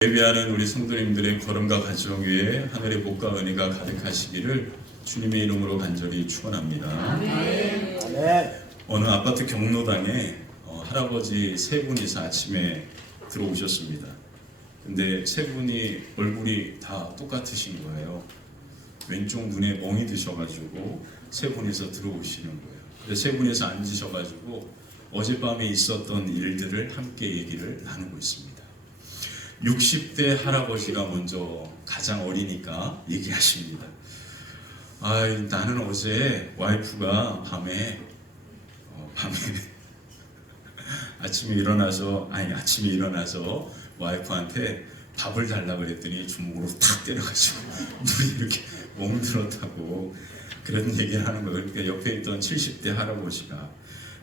예배하는 우리 성도님들의 걸음과 가정 위에 하늘의 복과 은혜가 가득하시기를 주님의 이름으로 간절히 축원합니다. 아멘. 어느 아파트 경로당에 할아버지 세 분이서 아침에 들어오셨습니다. 근데 세 분이 얼굴이 다 똑같으신 거예요. 왼쪽 눈에 멍이 드셔가지고 세 분이서 들어오시는 거예요. 근데 세 분이서 앉으셔가지고 어젯밤에 있었던 일들을 함께 얘기를 나누고 있습니다. 60대 할아버지가 먼저 가장 어리니까 얘기하십니다. 나는 어제 와이프가 밤에 아침에 일어나서 와이프한테 밥을 달라고 그랬더니 주먹으로 탁 때려가지고 눈이 이렇게 멍들었다고 그런 얘기를 하는 거예요. 그러니까 옆에 있던 70대 할아버지가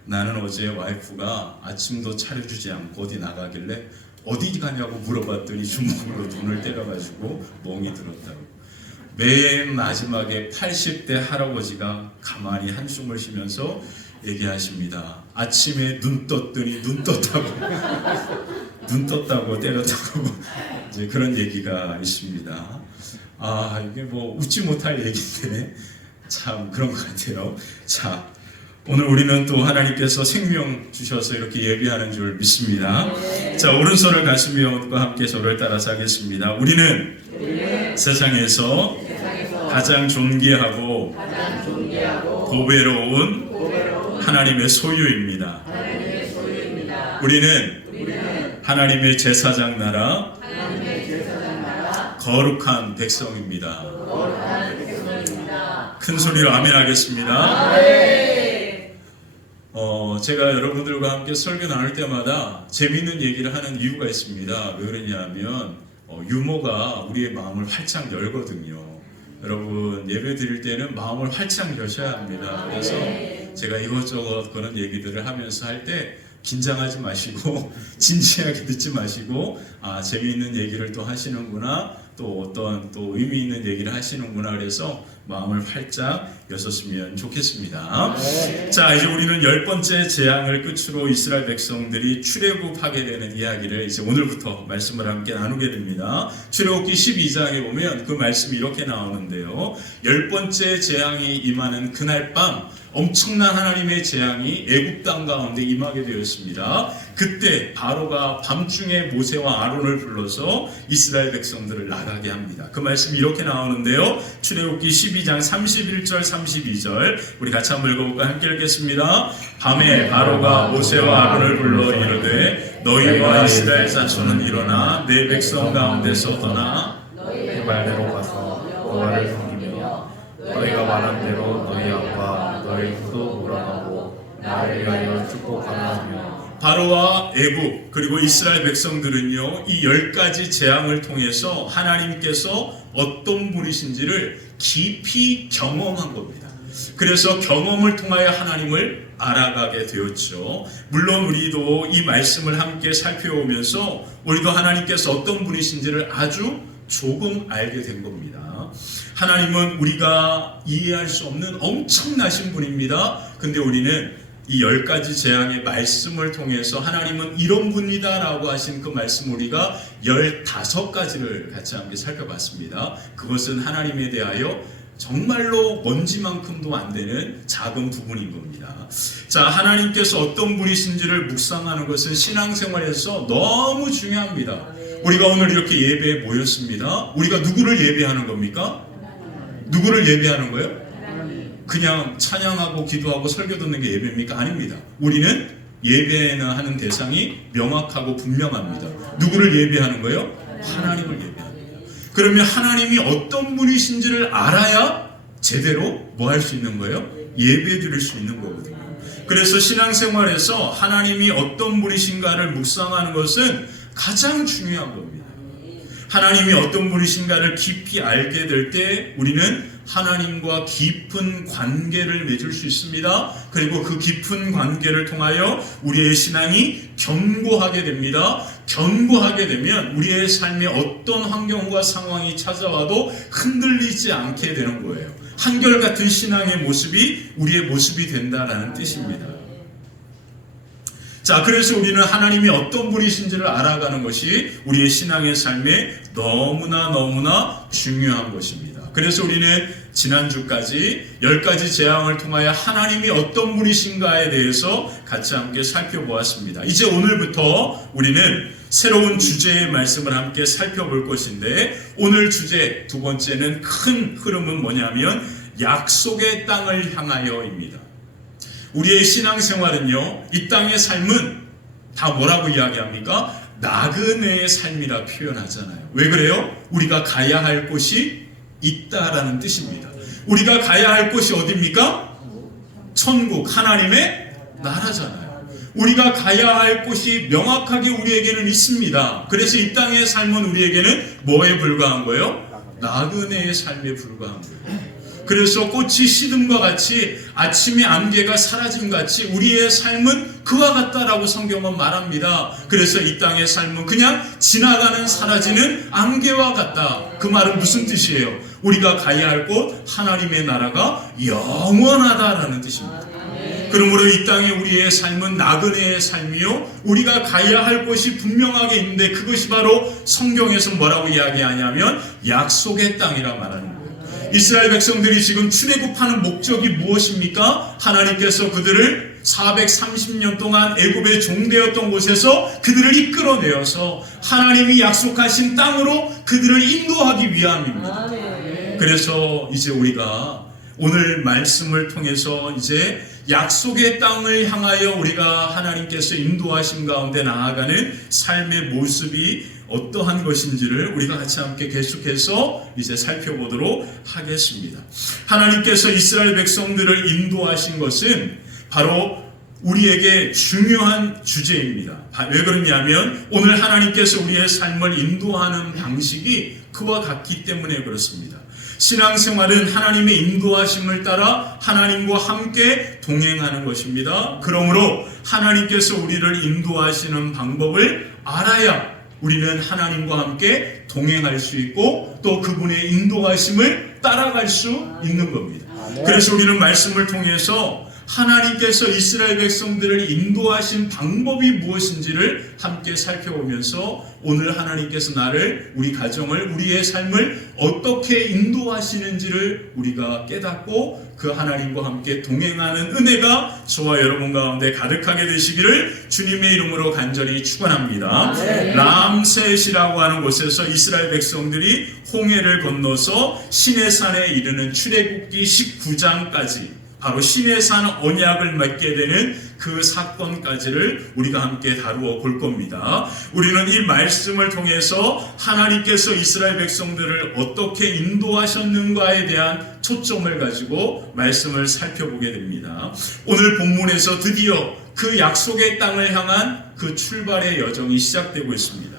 나는 어제 와이프가 아침도 차려주지 않고 어디 나가길래 어디 가냐고 물어봤더니 주먹으로 눈을 때려가지고 멍이 들었다고. 맨 마지막에 80대 할아버지가 가만히 한숨을 쉬면서 얘기하십니다. 아침에 눈 떴더니 눈 떴다고 때렸다고 이제 그런 얘기가 있습니다. 이게 뭐 웃지 못할 얘기인데 참 그런 것 같아요. 자, 오늘 우리는 또 하나님께서 생명 주셔서 이렇게 예배하는 줄 믿습니다. 자, 오른손을 가시며 함께 저를 따라서 하겠습니다. 우리는 세상에서 가장 존귀하고 보배로운 하나님의 소유입니다. 우리는 하나님의 제사장 나라, 거룩한 백성입니다. 큰 소리로 아멘 하겠습니다. 제가 여러분들과 함께 설교 나눌 때마다 재미있는 얘기를 하는 이유가 있습니다. 왜 그러냐면 유머가 우리의 마음을 활짝 열거든요. 여러분 예배 드릴 때는 마음을 활짝 여셔야 합니다. 그래서 제가 이것저것 그런 얘기들을 하면서 할 때 긴장하지 마시고 진지하게 듣지 마시고 재미있는 얘기를 또 하시는구나, 또 어떤 또 의미 있는 얘기를 하시는구나, 그래서 마음을 활짝 여셨으면 좋겠습니다. 자, 이제 우리는 10번째 재앙을 끝으로 이스라엘 백성들이 출애굽하게 되는 이야기를 이제 오늘부터 말씀을 함께 나누게 됩니다. 출애굽기 12장에 보면 그 말씀이 이렇게 나오는데요. 10번째 재앙이 임하는 그날 밤 엄청난 하나님의 재앙이 애굽 땅 가운데 임하게 되었습니다. 그때 바로가 밤중에 모세와 아론을 불러서 이스라엘 백성들을 나가게 합니다. 그 말씀이 이렇게 나오는데요. 출애굽기 12장 31절 32절 우리 같이 한번 읽어볼까? 함께 읽겠습니다. 밤에 바로가 모세와 아론을 불러 이르되 너희와 이스라엘 자손은 일어나 내 백성 가운데서 떠나 너희 말대로 가서 여호와를 섬기며 너희가 말한 대로 너희 앞과 너희 후도 몰아가고 나를 위하여 축복하라 하며. 바로와 애굽 그리고 이스라엘 백성들은요, 이 10가지 재앙을 통해서 하나님께서 어떤 분이신지를 깊이 경험한 겁니다. 그래서 경험을 통하여 하나님을 알아가게 되었죠. 물론 우리도 이 말씀을 함께 살펴보면서 우리도 하나님께서 어떤 분이신지를 아주 조금 알게 된 겁니다. 하나님은 우리가 이해할 수 없는 엄청나신 분입니다. 근데 우리는 이 10가지 재앙의 말씀을 통해서 하나님은 이런 분이다 라고 하신 그 말씀 우리가 15가지를 같이 함께 살펴봤습니다. 그것은 하나님에 대하여 정말로 먼지만큼도 안 되는 작은 부분인 겁니다. 자, 하나님께서 어떤 분이신지를 묵상하는 것은 신앙생활에서 너무 중요합니다. 우리가 오늘 이렇게 예배에 모였습니다. 우리가 누구를 예배하는 겁니까? 누구를 예배하는 거예요? 그냥 찬양하고 기도하고 설교 듣는 게 예배입니까? 아닙니다. 우리는 예배나 하는 대상이 명확하고 분명합니다. 누구를 예배하는 거예요? 하나님을 예배합니다. 그러면 하나님이 어떤 분이신지를 알아야 제대로 뭐 할 수 있는 거예요? 예배 드릴 수 있는 거거든요. 그래서 신앙생활에서 하나님이 어떤 분이신가를 묵상하는 것은 가장 중요한 겁니다. 하나님이 어떤 분이신가를 깊이 알게 될 때 우리는 하나님과 깊은 관계를 맺을 수 있습니다. 그리고 그 깊은 관계를 통하여 우리의 신앙이 견고하게 됩니다. 견고하게 되면 우리의 삶에 어떤 환경과 상황이 찾아와도 흔들리지 않게 되는 거예요. 한결같은 신앙의 모습이 우리의 모습이 된다라는 뜻입니다. 자, 그래서 우리는 하나님이 어떤 분이신지를 알아가는 것이 우리의 신앙의 삶에 너무나 중요한 것입니다. 그래서 우리는 지난주까지 10가지 재앙을 통하여 하나님이 어떤 분이신가에 대해서 같이 함께 살펴보았습니다. 이제 오늘부터 우리는 새로운 주제의 말씀을 함께 살펴볼 것인데, 오늘 주제 두 번째는 큰 흐름은 뭐냐면 약속의 땅을 향하여입니다. 우리의 신앙생활은요, 이 땅의 삶은 다 뭐라고 이야기합니까? 나그네의 삶이라 표현하잖아요. 왜 그래요? 우리가 가야 할 곳이 있다라는 뜻입니다. 우리가 가야 할 곳이 어디입니까? 천국, 하나님의 나라잖아요. 우리가 가야 할 곳이 명확하게 우리에게는 있습니다. 그래서 이 땅의 삶은 우리에게는 뭐에 불과한 거예요? 나그네의 삶에 불과한 거예요. 그래서 꽃이 시듦과 같이 아침에 안개가 사라짐 같이 우리의 삶은 그와 같다라고 성경은 말합니다. 그래서 이 땅의 삶은 그냥 지나가는 사라지는 안개와 같다. 그 말은 무슨 뜻이에요? 우리가 가야 할 곳, 하나님의 나라가 영원하다라는 뜻입니다. 그러므로 이 땅에 우리의 삶은 나그네의 삶이요, 우리가 가야 할 곳이 분명하게 있는데 그것이 바로 성경에서 뭐라고 이야기하냐면 약속의 땅이라 말하는 거예요. 이스라엘 백성들이 지금 출애굽하는 목적이 무엇입니까? 하나님께서 그들을 430년 동안 애굽에 종되었던 곳에서 그들을 이끌어내어서 하나님이 약속하신 땅으로 그들을 인도하기 위함입니다. 그래서 이제 우리가 오늘 말씀을 통해서 이제 약속의 땅을 향하여 우리가 하나님께서 인도하신 가운데 나아가는 삶의 모습이 어떠한 것인지를 우리가 같이 함께 계속해서 이제 살펴보도록 하겠습니다. 하나님께서 이스라엘 백성들을 인도하신 것은 바로 우리에게 중요한 주제입니다. 왜 그러냐면 오늘 하나님께서 우리의 삶을 인도하는 방식이 그와 같기 때문에 그렇습니다. 신앙생활은 하나님의 인도하심을 따라 하나님과 함께 동행하는 것입니다. 그러므로 하나님께서 우리를 인도하시는 방법을 알아야 우리는 하나님과 함께 동행할 수 있고 또 그분의 인도하심을 따라갈 수 있는 겁니다. 그래서 우리는 말씀을 통해서 하나님께서 이스라엘 백성들을 인도하신 방법이 무엇인지를 함께 살펴보면서 오늘 하나님께서 나를, 우리 가정을, 우리의 삶을 어떻게 인도하시는지를 우리가 깨닫고 그 하나님과 함께 동행하는 은혜가 저와 여러분 가운데 가득하게 되시기를 주님의 이름으로 간절히 축원합니다. 람셋이라고 하는 곳에서 이스라엘 백성들이 홍해를 건너서 시내산에 이르는 출애굽기 19장까지 바로 시내산 언약을 맺게 되는 그 사건까지를 우리가 함께 다루어 볼 겁니다. 우리는 이 말씀을 통해서 하나님께서 이스라엘 백성들을 어떻게 인도하셨는가에 대한 초점을 가지고 말씀을 살펴보게 됩니다. 오늘 본문에서 드디어 그 약속의 땅을 향한 그 출발의 여정이 시작되고 있습니다.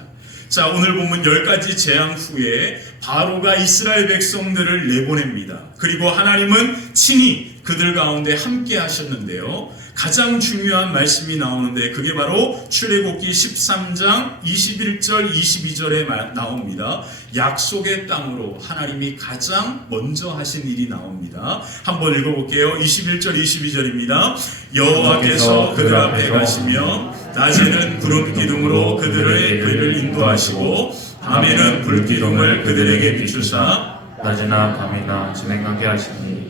자, 오늘 보면 10가지 재앙 후에 바로가 이스라엘 백성들을 내보냅니다. 그리고 하나님은 친히 그들 가운데 함께 하셨는데요. 가장 중요한 말씀이 나오는데 그게 바로 출애굽기 13장 21절 22절에 나옵니다. 약속의 땅으로 하나님이 가장 먼저 하신 일이 나옵니다. 한번 읽어볼게요. 21절 22절입니다. 여호와께서 그들 앞에 가시며 낮에는 구름 기둥으로 그들의 길을 인도하시고 밤에는 불 기둥을 그들에게 비추사 낮이나 밤이나 진행하게 하시니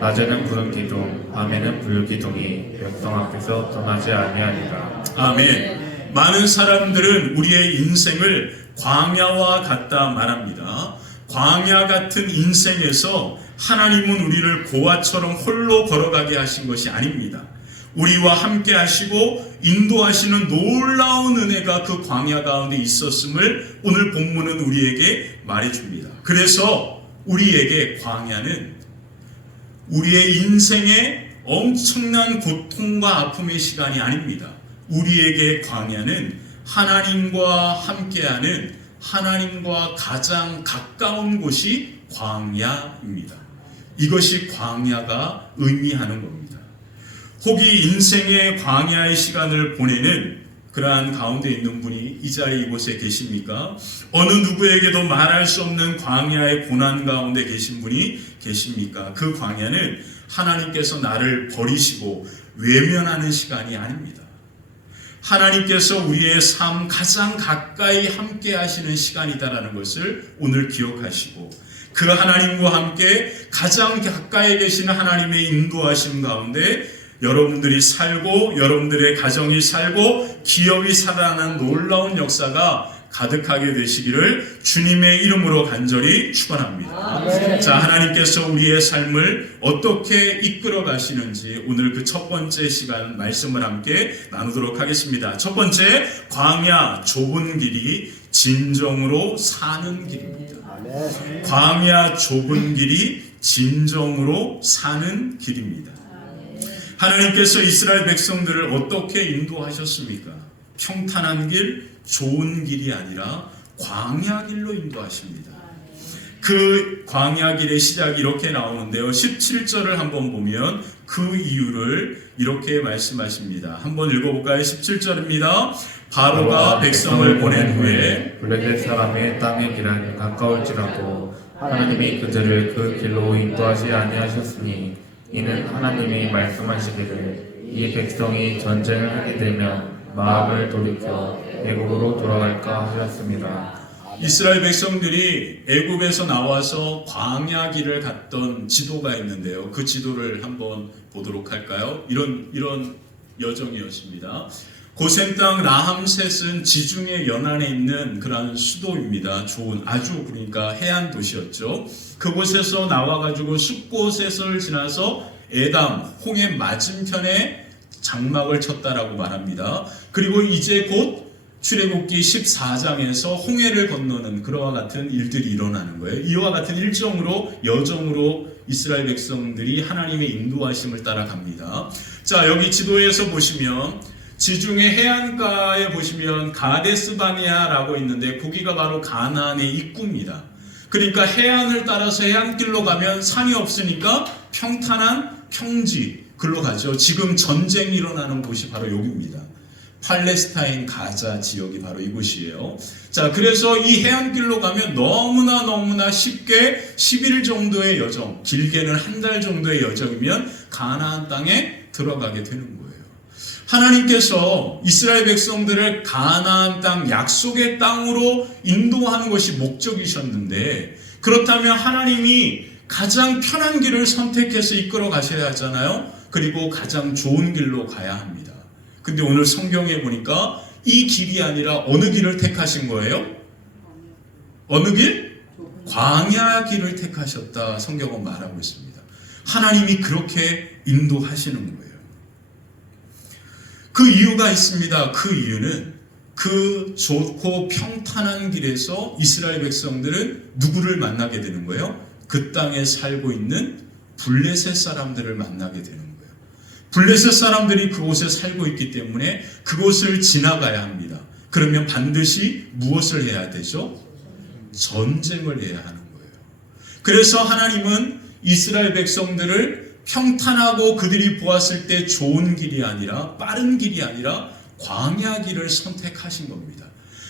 낮에는 구름 기둥, 밤에는 불 기둥이 백성 앞에서 떠나지 아니하니라. 아멘. 많은 사람들은 우리의 인생을 광야와 같다 말합니다. 광야 같은 인생에서 하나님은 우리를 고아처럼 홀로 걸어가게 하신 것이 아닙니다. 우리와 함께 하시고 인도하시는 놀라운 은혜가 그 광야 가운데 있었음을 오늘 본문은 우리에게 말해줍니다. 그래서 우리에게 광야는 우리의 인생의 엄청난 고통과 아픔의 시간이 아닙니다. 우리에게 광야는 하나님과 함께하는, 하나님과 가장 가까운 곳이 광야입니다. 이것이 광야가 의미하는 겁니다. 혹이 인생의 광야의 시간을 보내는 그러한 가운데 있는 분이 이 자리 이곳에 계십니까? 어느 누구에게도 말할 수 없는 광야의 고난 가운데 계신 분이 계십니까? 그 광야는 하나님께서 나를 버리시고 외면하는 시간이 아닙니다. 하나님께서 우리의 삶 가장 가까이 함께 하시는 시간이다라는 것을 오늘 기억하시고, 그 하나님과 함께 가장 가까이 계시는 하나님의 인도하심 가운데 여러분들이 살고, 여러분들의 가정이 살고, 기업이 살아나는 놀라운 역사가 가득하게 되시기를 주님의 이름으로 간절히 축원합니다. 자, 하나님께서 우리의 삶을 어떻게 이끌어 가시는지 오늘 그 첫 번째 시간 말씀을 함께 나누도록 하겠습니다. 첫 번째, 광야 좁은 길이 진정으로 사는 길입니다. 광야 좁은 길이 진정으로 사는 길입니다. 하나님께서 이스라엘 백성들을 어떻게 인도하셨습니까? 평탄한 길, 좋은 길이 아니라 광야 길로 인도하십니다. 그 광야 길의 시작이 이렇게 나오는데요. 17절을 한번 보면 그 이유를 이렇게 말씀하십니다. 한번 읽어볼까요? 17절입니다. 바로가 백성을 보낸 후에 블레셋 사람의 땅의 길은 가까울지라도 하나님이 그들을 그 길로 인도하지 아니하셨으니 이는 하나님이 말씀하시기를 이 백성이 전쟁을 하게 되면 마음을 돌이켜 애굽으로 돌아갈까 하셨습니다. 이스라엘 백성들이 애굽에서 나와서 광야 길을 갔던 지도가 있는데요. 그 지도를 한번 보도록 할까요? 이런 여정이었습니다. 고센 땅 라함셋은 지중해 연안에 있는 그런 수도입니다. 좋은 아주 그러니까 해안 도시였죠. 그곳에서 나와가지고 숫곳에서를 지나서 에담 홍해 맞은편에 장막을 쳤다라고 말합니다. 그리고 이제 곧 출애굽기 14장에서 홍해를 건너는 그와 같은 일들이 일어나는 거예요. 이와 같은 여정으로 이스라엘 백성들이 하나님의 인도하심을 따라갑니다. 자, 여기 지도에서 보시면 지중해 해안가에 보시면 가데스 바네아라고 있는데 거기가 바로 가나안의 입구입니다. 그러니까 해안을 따라서 해안길로 가면 산이 없으니까 평탄한 평지 글로 가죠. 지금 전쟁이 일어나는 곳이 바로 여기입니다. 팔레스타인 가자 지역이 바로 이곳이에요. 자, 그래서 이 해안길로 가면 너무나 쉽게 10일 정도의 여정, 길게는 한 달 정도의 여정이면 가나안 땅에 들어가게 되는 거예요. 하나님께서 이스라엘 백성들을 가나안 땅, 약속의 땅으로 인도하는 것이 목적이셨는데, 그렇다면 하나님이 가장 편한 길을 선택해서 이끌어 가셔야 하잖아요. 그리고 가장 좋은 길로 가야 합니다. 근데 오늘 성경에 보니까 이 길이 아니라 어느 길을 택하신 거예요? 어느 길? 광야 길을 택하셨다. 성경은 말하고 있습니다. 하나님이 그렇게 인도하시는 거예요. 그 이유가 있습니다. 그 이유는 그 좋고 평탄한 길에서 이스라엘 백성들은 누구를 만나게 되는 거예요? 그 땅에 살고 있는 블레셋 사람들을 만나게 되는 거예요. 블레셋 사람들이 그곳에 살고 있기 때문에 그곳을 지나가야 합니다. 그러면 반드시 무엇을 해야 되죠? 전쟁을 해야 하는 거예요. 그래서 하나님은 이스라엘 백성들을 평탄하고 그들이 보았을 때 좋은 길이 아니라, 빠른 길이 아니라 광야 길을 선택하신 겁니다.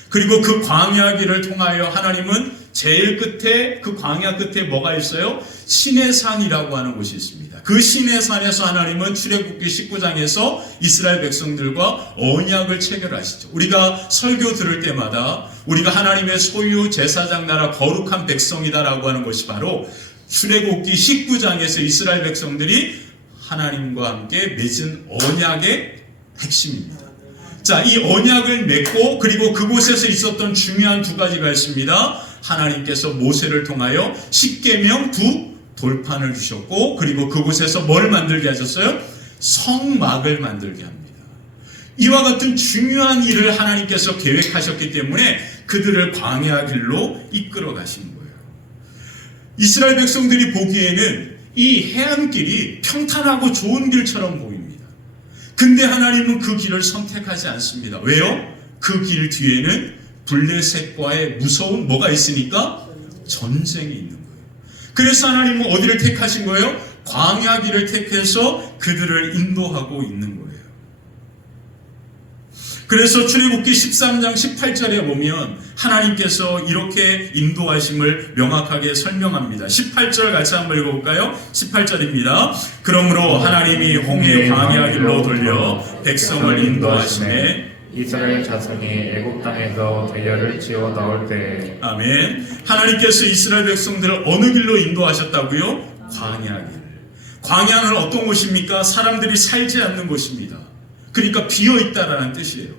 그리고 그 광야 길을 통하여 하나님은 제일 끝에, 그 광야 끝에 뭐가 있어요? 시내산이라고 하는 곳이 있습니다. 그 시내산에서 하나님은 출애굽기 19장에서 이스라엘 백성들과 언약을 체결하시죠. 우리가 설교 들을 때마다 우리가 하나님의 소유 제사장 나라 거룩한 백성이다라고 하는 것이 바로 출애굽기 19장에서 이스라엘 백성들이 하나님과 함께 맺은 언약의 핵심입니다. 자, 이 언약을 맺고 그리고 그곳에서 있었던 중요한 두 가지가 있습니다. 하나님께서 모세를 통하여 십계명 두 돌판을 주셨고, 그리고 그곳에서 뭘 만들게 하셨어요? 성막을 만들게 합니다. 이와 같은 중요한 일을 하나님께서 계획하셨기 때문에 그들을 광야 길로 이끌어 가신 거예요. 이스라엘 백성들이 보기에는 이 해안길이 평탄하고 좋은 길처럼 보입니다. 근데 하나님은 그 길을 선택하지 않습니다. 왜요? 그 길 뒤에는 블레셋과의 무서운 뭐가 있으니까? 전쟁이 있는 거예요. 그래서 하나님은 어디를 택하신 거예요? 광야 길을 택해서 그들을 인도하고 있는 거예요. 그래서 출애굽기 13장 18절에 보면 하나님께서 이렇게 인도하심을 명확하게 설명합니다. 18절 같이 한번 읽어볼까요? 18절입니다. 그러므로 하나님이 홍해 광야 길로 돌려 백성을 인도하시매 이스라엘 자손이 애굽 땅에서 대열을 지어 나올 때 아멘. 하나님께서 이스라엘 백성들을 어느 길로 인도하셨다고요? 광야 길. 광야는 어떤 곳입니까? 사람들이 살지 않는 곳입니다. 그러니까 비어 있다라는 뜻이에요.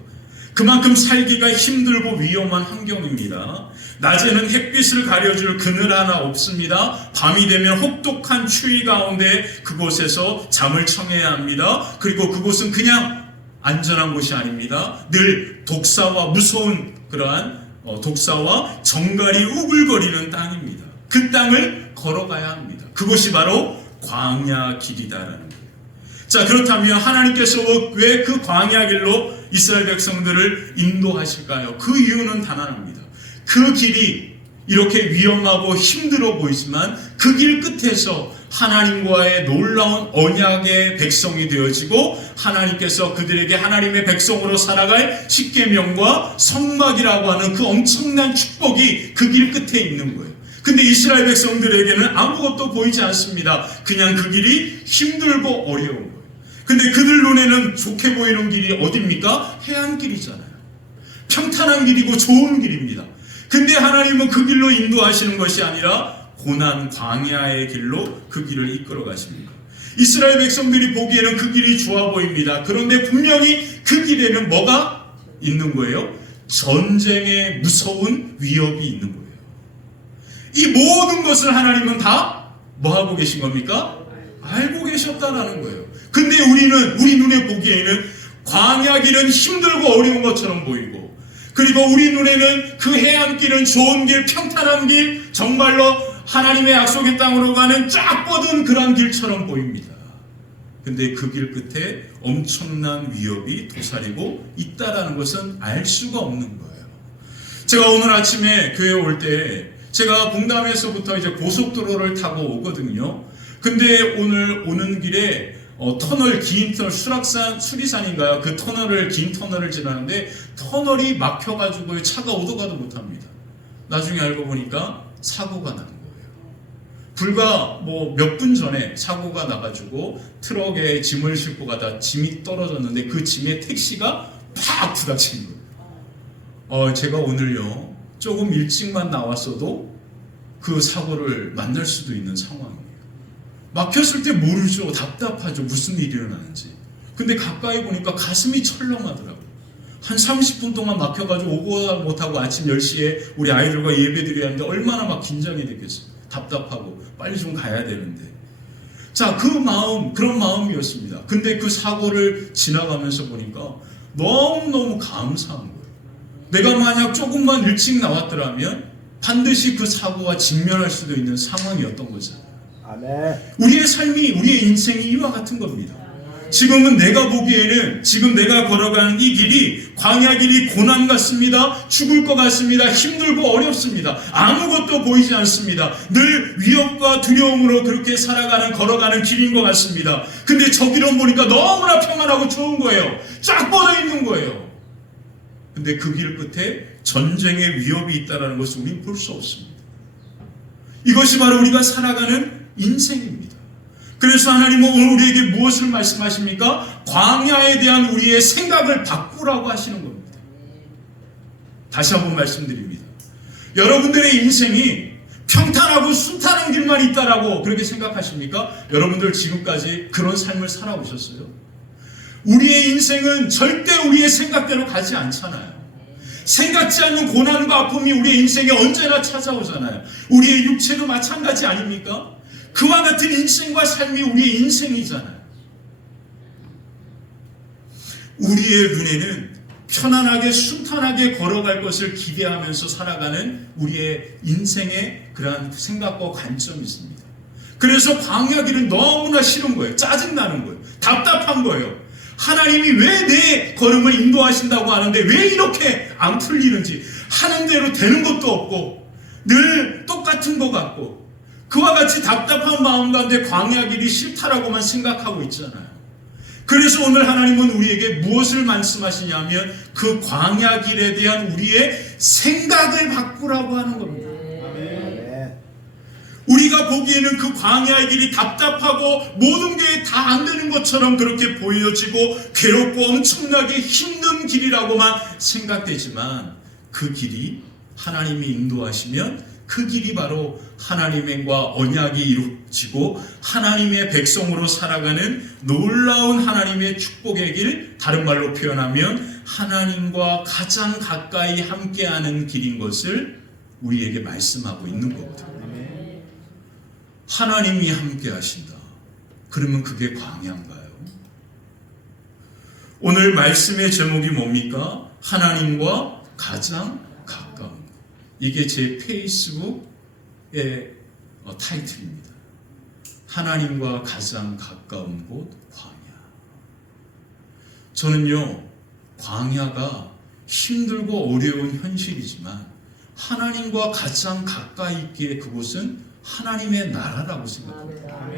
그만큼 살기가 힘들고 위험한 환경입니다. 낮에는 햇빛을 가려줄 그늘 하나 없습니다. 밤이 되면 혹독한 추위 가운데 그곳에서 잠을 청해야 합니다. 그리고 그곳은 그냥 안전한 곳이 아닙니다. 늘 독사와 무서운 그러한 독사와 정갈이 우글거리는 땅입니다. 그 땅을 걸어가야 합니다. 그곳이 바로 광야 길이다라는 거예요. 자, 그렇다면 하나님께서 왜 그 광야 길로 이스라엘 백성들을 인도하실까요? 그 이유는 단언합니다. 그 길이 이렇게 위험하고 힘들어 보이지만 그 길 끝에서 하나님과의 놀라운 언약의 백성이 되어지고 하나님께서 그들에게 하나님의 백성으로 살아갈 십계명과 성막이라고 하는 그 엄청난 축복이 그 길 끝에 있는 거예요. 근데 이스라엘 백성들에게는 아무것도 보이지 않습니다. 그냥 그 길이 힘들고 어려운 거예요. 근데 그들 눈에는 좋게 보이는 길이 어딥니까? 해안길이잖아요. 평탄한 길이고 좋은 길입니다. 근데 하나님은 그 길로 인도하시는 것이 아니라 고난 광야의 길로 그 길을 이끌어 가십니다. 이스라엘 백성들이 보기에는 그 길이 좋아 보입니다. 그런데 분명히 그 길에는 뭐가 있는 거예요? 전쟁의 무서운 위협이 있는 거예요. 이 모든 것을 하나님은 다 뭐 하고 계신 겁니까? 알고 계셨다라는 거예요. 근데 우리 눈에 보기에는 광야 길은 힘들고 어려운 것처럼 보이고, 그리고 우리 눈에는 그 해안길은 좋은 길, 평탄한 길, 정말로 하나님의 약속의 땅으로 가는 쫙 뻗은 그런 길처럼 보입니다. 근데 그 길 끝에 엄청난 위협이 도사리고 있다라는 것은 알 수가 없는 거예요. 제가 오늘 아침에 교회에 올 때 제가 봉담에서부터 이제 고속도로를 타고 오거든요. 근데 오늘 오는 길에 터널, 긴 터널, 수리산인가요? 그 긴 터널을 지나는데 터널이 막혀가지고 차가 오도 가도 못합니다. 나중에 알고 보니까 사고가 난 거예요. 불과 몇 분 전에 사고가 나가지고 트럭에 짐을 싣고 가다 짐이 떨어졌는데 그 짐에 택시가 팍 부딪힌 거예요. 제가 오늘요 조금 일찍만 나왔어도 그 사고를 만날 수도 있는 상황이에요. 막혔을 때 모르죠. 답답하죠. 무슨 일이 일어나는지. 근데 가까이 보니까 가슴이 철렁하더라고요. 한 30분 동안 막혀가지고 오고 못하고 아침 10시에 우리 아이들과 예배 드려야 하는데 얼마나 막 긴장이 되겠어요. 답답하고 빨리 좀 가야 되는데. 자, 그런 마음이었습니다. 근데 그 사고를 지나가면서 보니까 너무너무 감사한 거예요. 내가 만약 조금만 일찍 나왔더라면 반드시 그 사고와 직면할 수도 있는 상황이었던 거잖아요. 아멘. 우리의 삶이, 우리의 인생이 이와 같은 겁니다. 지금은 내가 보기에는 지금 내가 걸어가는 이 길이 광야 길이 고난 같습니다. 죽을 것 같습니다. 힘들고 어렵습니다. 아무것도 보이지 않습니다. 늘 위협과 두려움으로 그렇게 걸어가는 길인 것 같습니다. 근데 저 길은 보니까 너무나 평안하고 좋은 거예요. 쫙 뻗어 있는 거예요. 근데 그 길 끝에 전쟁의 위협이 있다는 것을 우리는 볼 수 없습니다. 이것이 바로 우리가 살아가는 인생입니다. 그래서 하나님은 오늘 우리에게 무엇을 말씀하십니까? 광야에 대한 우리의 생각을 바꾸라고 하시는 겁니다. 다시 한번 말씀드립니다. 여러분들의 인생이 평탄하고 순탄한 길만 있다라고 그렇게 생각하십니까? 여러분들 지금까지 그런 삶을 살아오셨어요? 우리의 인생은 절대 우리의 생각대로 가지 않잖아요. 생각지 않는 고난과 아픔이 우리의 인생에 언제나 찾아오잖아요. 우리의 육체도 마찬가지 아닙니까? 그와 같은 인생과 삶이 우리의 인생이잖아요. 우리의 눈에는 편안하게 순탄하게 걸어갈 것을 기대하면서 살아가는 우리의 인생의 그러한 생각과 관점이 있습니다. 그래서 광야 길은 너무나 싫은 거예요. 짜증나는 거예요. 답답한 거예요. 하나님이 왜 내 걸음을 인도하신다고 하는데 왜 이렇게 안 풀리는지, 하는 대로 되는 것도 없고 늘 똑같은 것 같고 그와 같이 답답한 마음 가운데 광야 길이 싫다라고만 생각하고 있잖아요. 그래서 오늘 하나님은 우리에게 무엇을 말씀하시냐면 그 광야 길에 대한 우리의 생각을 바꾸라고 하는 겁니다. 아멘. 우리가 우리가 보기에는 그 광야의 길이 답답하고 모든 게 다 안 되는 것처럼 그렇게 보여지고 괴롭고 엄청나게 힘든 길이라고만 생각되지만 그 길이 하나님이 인도하시면 그 길이 바로 하나님과 언약이 이루어지고 하나님의 백성으로 살아가는 놀라운 하나님의 축복의 길, 다른 말로 표현하면 하나님과 가장 가까이 함께하는 길인 것을 우리에게 말씀하고 있는 겁니다. 하나님이 함께 하신다. 그러면 그게 광야인가요? 오늘 말씀의 제목이 뭡니까? 하나님과 가장 가까운 것. 이게 제 페이스북의 타이틀입니다. 하나님과 가장 가까운 곳 광야. 저는요, 광야가 힘들고 어려운 현실이지만 하나님과 가장 가까이 있기에 그곳은 하나님의 나라라고 생각합니다.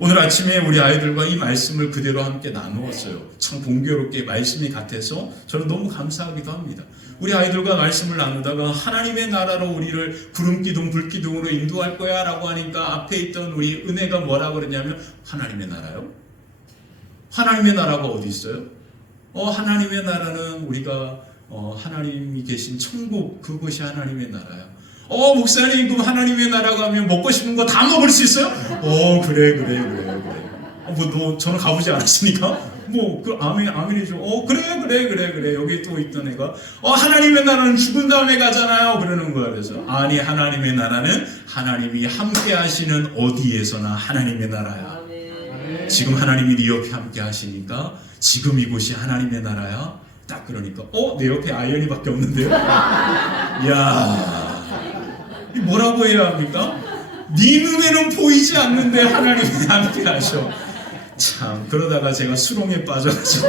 오늘 아침에 우리 아이들과 이 말씀을 그대로 함께 나누었어요. 참 공교롭게 말씀이 같아서 저는 너무 감사하기도 합니다. 우리 아이들과 말씀을 나누다가 하나님의 나라로 우리를 구름기둥 불기둥으로 인도할 거야 라고 하니까 앞에 있던 우리 은혜가 뭐라고 그러냐면 하나님의 나라요? 하나님의 나라가 어디 있어요? 하나님의 나라는 우리가 하나님이 계신 천국, 그것이 하나님의 나라야. 목사님, 그럼 하나님의 나라 가면 먹고 싶은 거 다 먹을 수 있어요? 그래. 저는 가보지 않았으니까. 아멘이죠. 그래. 여기 또 있던 애가, 하나님의 나라는 죽은 다음에 가잖아요. 그러는 거야. 그래서, 아니, 하나님의 나라는 하나님이 함께 하시는 어디에서나 하나님의 나라야. 지금 하나님이 네 옆에 함께 하시니까, 지금 이곳이 하나님의 나라야. 딱 그러니까, 내 옆에 아이언이밖에 없는데요? 이야. 뭐라고 해야 합니까? 네 눈에는 보이지 않는데 하나님이 함께 하셔. 참, 그러다가 제가 수렁에 빠져가지고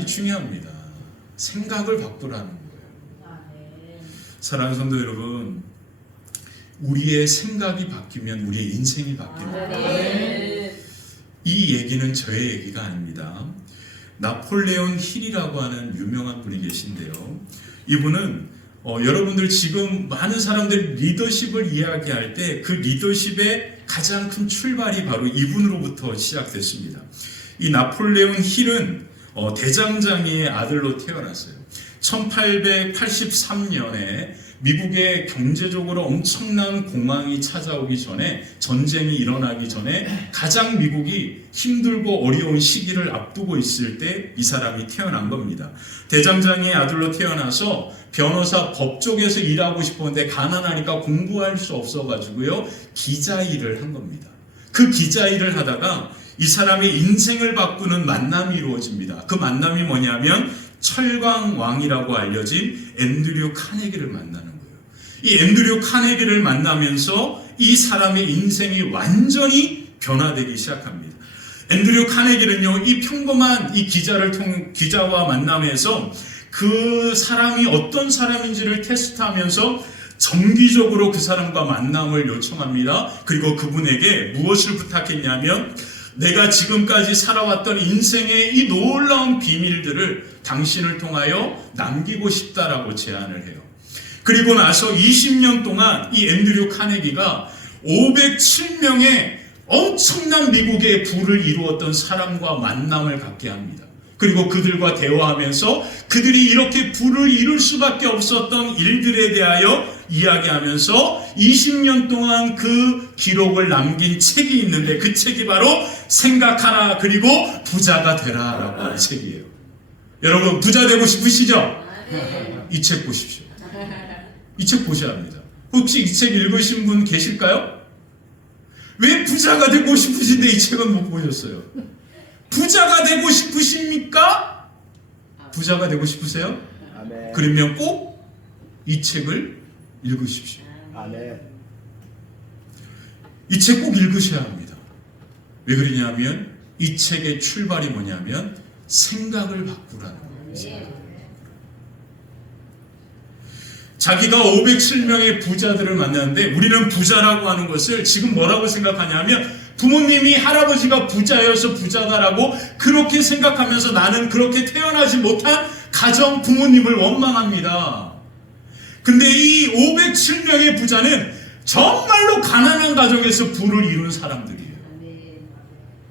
이 중요합니다. 생각을 바꾸라는 거예요. 사랑하는 성도 여러분, 우리의 생각이 바뀌면 우리의 인생이 바뀝니다. 이 얘기는 저의 얘기가 아닙니다. 나폴레온 힐이라고 하는 유명한 분이 계신데요. 이분은 여러분들 지금 많은 사람들이 리더십을 이야기할 때 그 리더십의 가장 큰 출발이 바로 이분으로부터 시작됐습니다. 이 나폴레온 힐은 대장장이의 아들로 태어났어요. 1883년에 미국의 경제적으로 엄청난 공황이 찾아오기 전에, 전쟁이 일어나기 전에 가장 미국이 힘들고 어려운 시기를 앞두고 있을 때 이 사람이 태어난 겁니다. 대장장이의 아들로 태어나서 변호사 법 쪽에서 일하고 싶었는데 가난하니까 공부할 수 없어가지고요, 기자 일을 한 겁니다. 그 기자 일을 하다가 이 사람의 인생을 바꾸는 만남이 이루어집니다. 그 만남이 뭐냐면 철광왕이라고 알려진 앤드류 카네기를 만나는 거예요. 이 앤드류 카네기를 만나면서 이 사람의 인생이 완전히 변화되기 시작합니다. 앤드류 카네기는요, 이 평범한 이 기자와 만남에서 그 사람이 어떤 사람인지를 테스트하면서 정기적으로 그 사람과 만남을 요청합니다. 그리고 그분에게 무엇을 부탁했냐면, 내가 지금까지 살아왔던 인생의 이 놀라운 비밀들을 당신을 통하여 남기고 싶다라고 제안을 해요. 그리고 나서 20년 동안 이 앤드류 카네기가 507명의 엄청난 미국의 부를 이루었던 사람과 만남을 갖게 합니다. 그리고 그들과 대화하면서 그들이 이렇게 부를 이룰 수밖에 없었던 일들에 대하여 이야기하면서 20년 동안 그 기록을 남긴 책이 있는데, 그 책이 바로 생각하라 그리고 부자가 되라 라고 하는 책이에요. 여러분, 부자 되고 싶으시죠? 이 책 보십시오. 이 책 보셔야 합니다. 혹시 이 책 읽으신 분 계실까요? 왜 부자가 되고 싶으신데 이 책은 못 보셨어요? 부자가 되고 싶으십니까? 부자가 되고 싶으세요? 아멘. 그러면 꼭 이 책을 읽으십시오. 아멘. 이 책 꼭 읽으셔야 합니다. 왜 그러냐면 이 책의 출발이 뭐냐면 생각을 바꾸라는 거예요. 자기가 507명의 부자들을 만났는데, 우리는 부자라고 하는 것을 지금 뭐라고 생각하냐면 부모님이, 할아버지가 부자여서 부자다라고 그렇게 생각하면서 나는 그렇게 태어나지 못한 가정 부모님을 원망합니다. 근데 이 507명의 부자는 정말로 가난한 가정에서 부를 이루는 사람들이에요.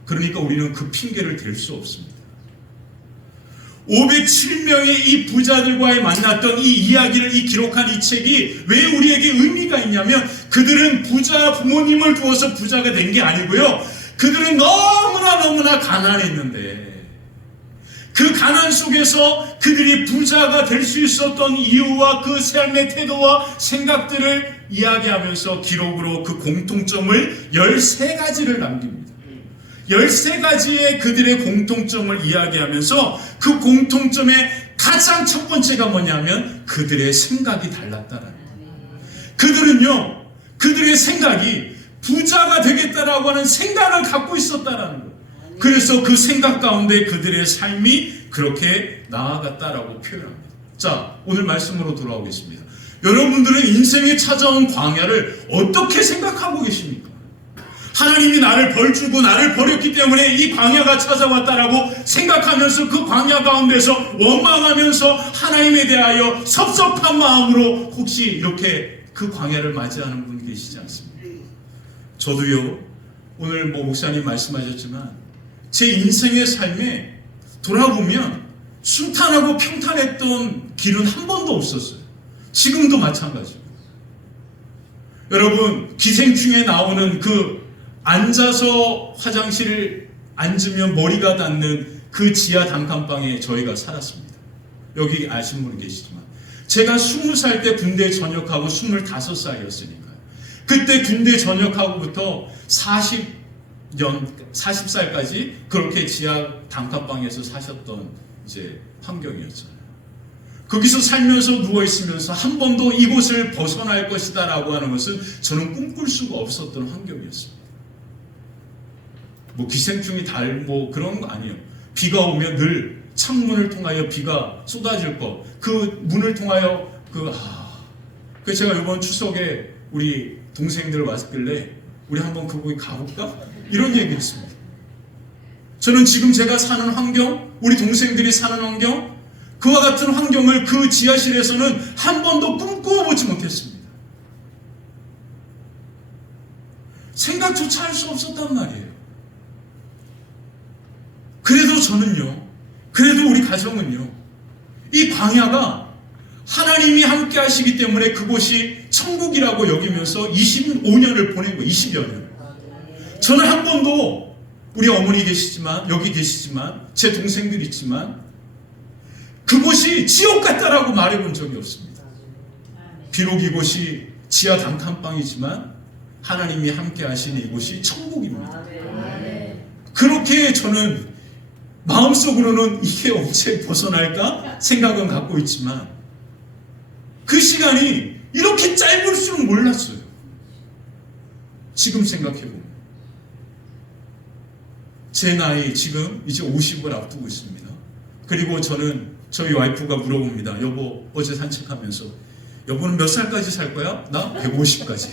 그러니까 우리는 그 핑계를 댈 수 없습니다. 507명의 이 부자들과의 만났던 이 이야기를 기록한 이 책이 왜 우리에게 의미가 있냐면, 그들은 부모님을 두어서 부자가 된 게 아니고요, 그들은 너무나 가난했는데 그 가난 속에서 그들이 부자가 될 수 있었던 이유와 그 삶의 태도와 생각들을 이야기하면서 기록으로 그 공통점을 13가지를 남깁니다. 13가지의 그들의 공통점을 이야기하면서 그 공통점의 가장 첫 번째가 뭐냐면 그들의 생각이 달랐다라는 거예요. 그들은요, 그들의 생각이 부자가 되겠다라고 하는 생각을 갖고 있었다라는 거예요. 그래서 그 생각 가운데 그들의 삶이 그렇게 나아갔다라고 표현합니다. 자, 오늘 말씀으로 돌아오겠습니다. 여러분들은 인생에 찾아온 광야를 어떻게 생각하고 계십니까? 하나님이 나를 벌주고 나를 버렸기 때문에 이 광야가 찾아왔다라고 생각하면서 그 광야 가운데서 원망하면서 하나님에 대하여 섭섭한 마음으로 혹시 이렇게 그 광야를 맞이하는 분 계시지 않습니까? 저도요, 오늘 목사님 말씀하셨지만 제 인생의 삶에 돌아보면 순탄하고 평탄했던 길은 한 번도 없었어요. 지금도 마찬가지고. 여러분, 기생충에 나오는 그 앉아서 화장실을 앉으면 머리가 닿는 그 지하 단칸방에 저희가 살았습니다. 여기 아시는 분 계시지만 제가 20살 때 군대 전역하고 25살이었으니까요. 그때 군대 전역하고부터 40살까지 그렇게 지하 단칸방에서 사셨던 이제 환경이었잖아요. 거기서 살면서 누워있으면서 한 번도 이곳을 벗어날 것이다 라고 하는 것은 저는 꿈꿀 수가 없었던 환경이었습니다. 기생충이 그런 거 아니에요. 비가 오면 늘 창문을 통하여 비가 쏟아질 것, 그 문을 통하여 그래서 제가 이번 추석에 우리 동생들 왔길래 우리 한번 거기 가볼까? 이런 얘기했습니다. 저는 지금 제가 사는 환경, 우리 동생들이 사는 환경, 그와 같은 환경을 그 지하실에서는 한 번도 꿈꿔보지 못했습니다. 생각조차 할 수 없었단 말이에요. 그래도 저는요, 그래도 우리 가정은요, 이 광야가 하나님이 함께 하시기 때문에 그곳이 천국이라고 여기면서 25년을 보낸 거예요. 20여 년. 저는 한 번도 우리 어머니 계시지만, 여기 계시지만, 제 동생들 있지만 그곳이 지옥 같다라고 말해본 적이 없습니다. 비록 이곳이 지하 단칸방이지만 하나님이 함께 하시는 이곳이 천국입니다. 그렇게 저는 마음속으로는 이게 언제 벗어날까 생각은 갖고 있지만 그 시간이 이렇게 짧을 줄은 몰랐어요. 지금 생각해보면 제 나이 지금 이제 50을 앞두고 있습니다. 그리고 저는 저희 와이프가 물어봅니다. 여보, 어제 산책하면서 여보는 몇 살까지 살 거야? 나 150까지.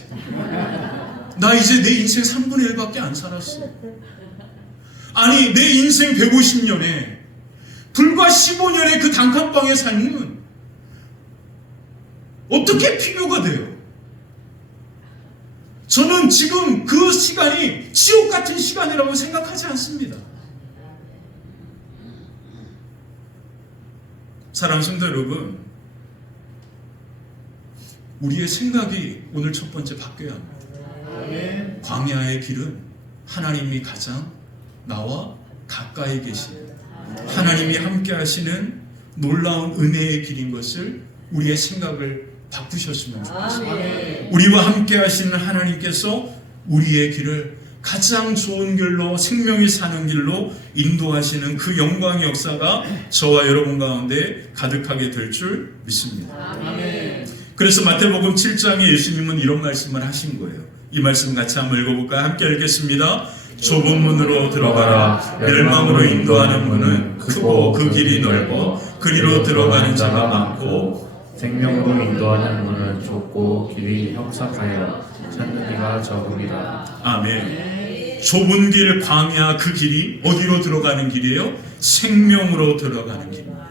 나 이제 내 인생 3분의 1밖에 안 살았어. 아니, 내 인생 150년에 불과 15년의 그 단칸방의 삶은 어떻게 비교가 돼요? 저는 지금 그 시간이 지옥 같은 시간이라고 생각하지 않습니다. 사랑하는 성도 여러분, 우리의 생각이 오늘 첫 번째 바뀌어야 합니다. 광야의 길은 하나님이 가장 나와 가까이 계신, 하나님이 함께 하시는 놀라운 은혜의 길인 것을 우리의 생각을 바꾸셨으면 좋겠습니다. 우리와 함께 하시는 하나님께서 우리의 길을 가장 좋은 길로, 생명이 사는 길로 인도하시는 그 영광의 역사가 저와 여러분 가운데 가득하게 될 줄 믿습니다. 그래서 마태복음 7장에 예수님은 이런 말씀을 하신 거예요. 이 말씀 같이 한번 읽어볼까요? 함께 읽겠습니다. 좁은 문으로 들어가라. 멸망으로 인도하는 문은 크고 그 길이 넓어 그리로 들어가는 자가 많고 생명으로 인도하는 문은 좁고 길이 협착하여 찾는 이가 적음이라. 아멘. 좁은 길, 광야, 그 길이 어디로 들어가는 길이에요? 생명으로 들어가는 길입니다.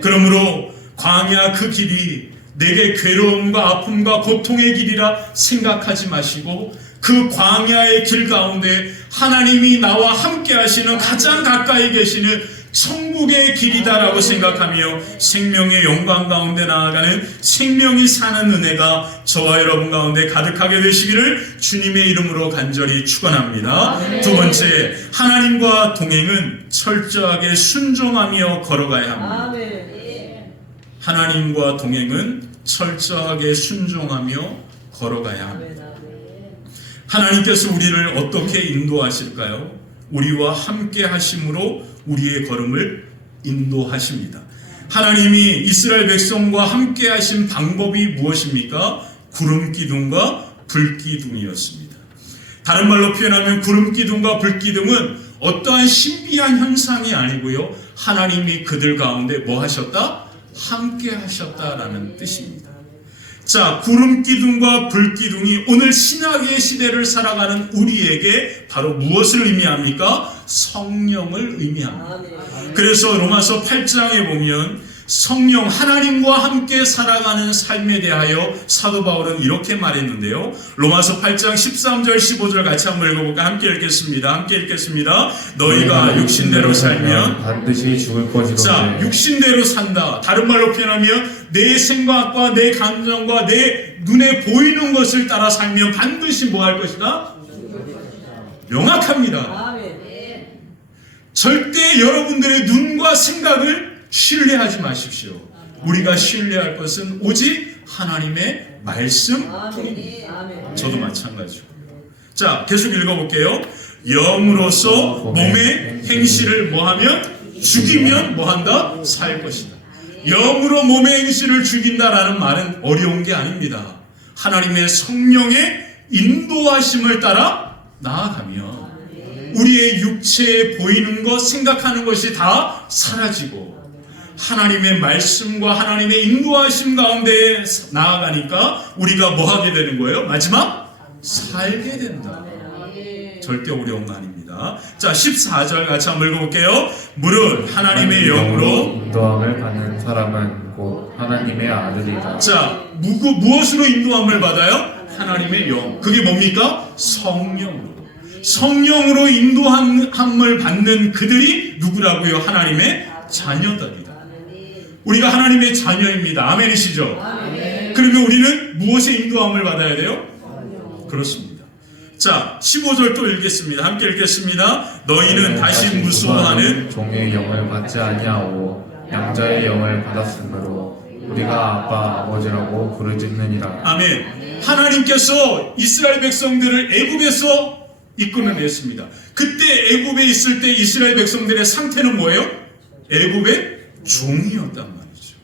그러므로 광야 그 길이 내게 괴로움과 아픔과 고통의 길이라 생각하지 마시고 그 광야의 길 가운데 하나님이 나와 함께 하시는 가장 가까이 계시는 천국의 길이다라고 생각하며 생명의 영광 가운데 나아가는 생명이 사는 은혜가 저와 여러분 가운데 가득하게 되시기를 주님의 이름으로 간절히 축원합니다. 두 번째, 하나님과 동행은 철저하게 순종하며 걸어가야 합니다. 하나님과 동행은 철저하게 순종하며 걸어가야 합니다. 하나님께서 우리를 어떻게 인도하실까요? 우리와 함께 하심으로 우리의 걸음을 인도하십니다. 하나님이 이스라엘 백성과 함께 하신 방법이 무엇입니까? 구름 기둥과 불 기둥이었습니다. 다른 말로 표현하면 구름 기둥과 불 기둥은 어떠한 신비한 현상이 아니고요, 하나님이 그들 가운데 뭐 하셨다? 함께 하셨다라는 뜻입니다. 자, 구름 기둥과 불 기둥이 오늘 신학의 시대를 살아가는 우리에게 바로 무엇을 의미합니까? 성령을 의미합니다. 그래서 로마서 8장에 보면 성령 하나님과 함께 살아가는 삶에 대하여 사도 바울은 이렇게 말했는데요. 로마서 8장 13절 15절 같이 한번 읽어볼까? 함께 읽겠습니다. 너희가 육신대로 살면 반드시 죽을 것이로되. 자, 육신대로 산다. 다른 말로 표현하면 내 생각과 내 감정과 내 눈에 보이는 것을 따라 살면 반드시 뭐 할 것이다? 명확합니다. 절대 여러분들의 눈과 생각을 신뢰하지 마십시오. 우리가 신뢰할 것은 오직 하나님의 말씀뿐입니다. 저도 마찬가지고. 자, 계속 읽어볼게요. 영으로서 몸의 행실을 뭐하면? 죽이면 뭐한다? 살 것이다. 영으로 몸의 행실을 죽인다라는 말은 어려운 게 아닙니다. 하나님의 성령의 인도하심을 따라 나아가면 우리의 육체에 보이는 것, 생각하는 것이 다 사라지고 하나님의 말씀과 하나님의 인도하심 가운데 나아가니까 우리가 뭐 하게 되는 거예요? 마지막 살게 된다. 절대 어려운 거 아닙니다. 자, 14절 같이 한번 읽어볼게요. 무릇 하나님의 영으로 인도함을 받는 사람은 곧 하나님의 아들이다. 자, 무엇으로 인도함을 받아요? 하나님의 영. 그게 뭡니까? 성령으로. 성령으로 인도함을 받는 그들이 누구라고요? 하나님의 자녀들이다. 우리가 하나님의 자녀입니다. 아멘이시죠? 그러면 우리는 무엇에 인도함을 받아야 돼요? 그렇습니다. 자, 15절 또 읽겠습니다. 함께 읽겠습니다. 너희는 다시 무수하는 종의 영을 받지 아니하고 양자의 영을 받았으므로 우리가 아빠 아버지라고 부르짖느니라. 아멘. 하나님께서 이스라엘 백성들을 애굽에서 이끌어냈습니다. 그때 애굽에 있을 때 이스라엘 백성들의 상태는 뭐예요? 애굽의 종이었단 말이죠.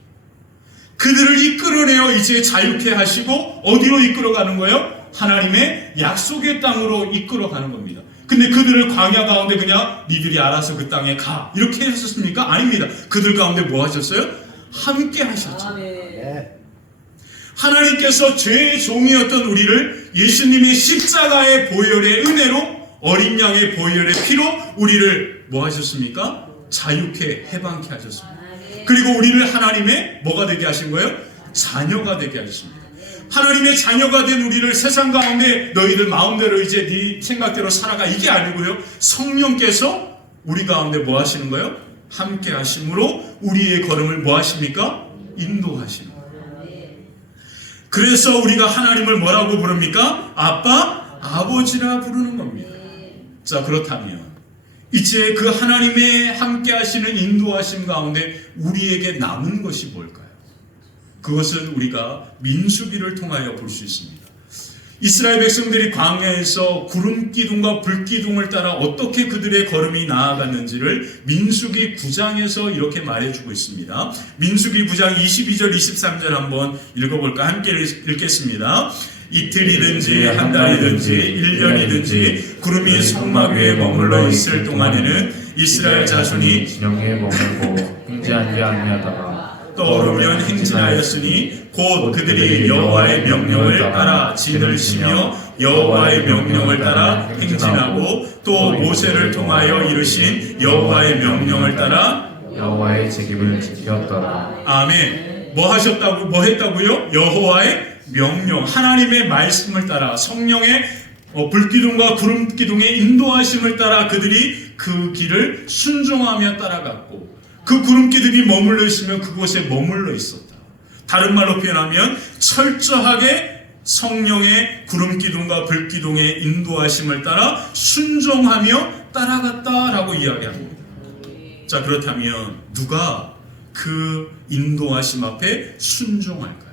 그들을 이끌어내어 이제 자유케 하시고 어디로 이끌어가는 거예요? 하나님의 약속의 땅으로 이끌어가는 겁니다. 근데 그들을 광야 가운데 그냥 니들이 알아서 그 땅에 가 이렇게 하셨습니까? 아닙니다. 그들 가운데 뭐 하셨어요? 함께 하셨죠. 하나님께서 죄의 종이었던 우리를 예수님의 십자가의 보혈의 은혜로 어린 양의 보혈의 피로 우리를 뭐 하셨습니까? 자유케 해방케 하셨습니다. 그리고 우리를 하나님의 뭐가 되게 하신 거예요? 자녀가 되게 하셨습니다. 하나님의 자녀가 된 우리를 세상 가운데 너희들 마음대로 이제 네 생각대로 살아가 이게 아니고요. 성령께서 우리 가운데 뭐 하시는 거예요? 함께 하심으로 우리의 걸음을 뭐 하십니까? 인도하시는 거예요. 그래서 우리가 하나님을 뭐라고 부릅니까? 아빠, 아버지라 부르는 겁니다. 자, 그렇다면 이제 그 하나님의 함께 하시는 인도하심 가운데 우리에게 남은 것이 뭘까요? 그것은 우리가 민수기를 통하여 볼 수 있습니다. 이스라엘 백성들이 광야에서 구름 기둥과 불 기둥을 따라 어떻게 그들의 걸음이 나아갔는지를 민수기 9장에서 이렇게 말해주고 있습니다. 민수기 9장 22절 23절 한번 읽어볼까? 함께 읽겠습니다. 이틀이든지 한 달이든지 1년이든지 구름이 성막 위에 머물러 있을 동안에는 이스라엘 자손이 진영에 머물고 행진하지 아니하다가 떠오르면 행진하였으니 곧 그들이 여호와의 명령을 따라 진을 치며 여호와의 명령을 따라 행진하고 또 모세를 통하여 이르신 여호와의 명령을 따라 여호와의 책임을 지켰더라. 아멘. 뭐 하셨다고, 뭐 했다고요? 여호와의 명령, 하나님의 말씀을 따라 성령의 불기둥과 구름기둥의 인도하심을 따라 그들이 그 길을 순종하며 따라갔고, 그 구름기둥이 머물러 있으면 그곳에 머물러 있었다. 다른 말로 표현하면 철저하게 성령의 구름기둥과 불기둥의 인도하심을 따라 순종하며 따라갔다라고 이야기합니다. 자, 그렇다면 누가 그 인도하심 앞에 순종할까요?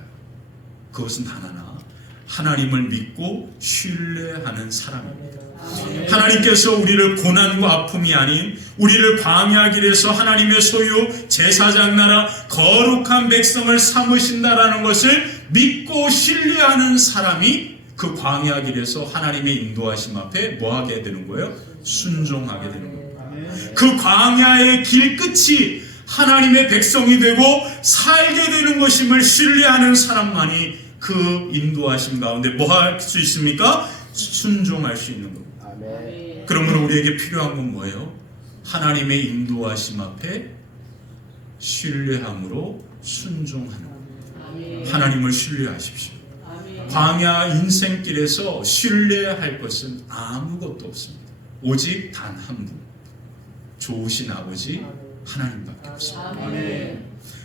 그것은 단 하나, 하나님을 믿고 신뢰하는 사람입니다. 하나님께서 우리를 고난과 아픔이 아닌 우리를 광야 길에서 하나님의 소유 제사장 나라 거룩한 백성을 삼으신다라는 것을 믿고 신뢰하는 사람이 그 광야 길에서 하나님의 인도하심 앞에 뭐하게 되는 거예요? 순종하게 되는 겁니다. 그 광야의 길 끝이 하나님의 백성이 되고 살게 되는 것임을 신뢰하는 사람만이 그 인도하심 가운데 뭐 할 수 있습니까? 순종할 수 있는 겁니다. 그러므로 우리에게 필요한 건 뭐예요? 하나님의 인도하심 앞에 신뢰함으로 순종하는 겁니다. 하나님을 신뢰하십시오. 광야 인생길에서 신뢰할 것은 아무것도 없습니다. 오직 단 한 분, 좋으신 아버지 하나님밖에 없습니다.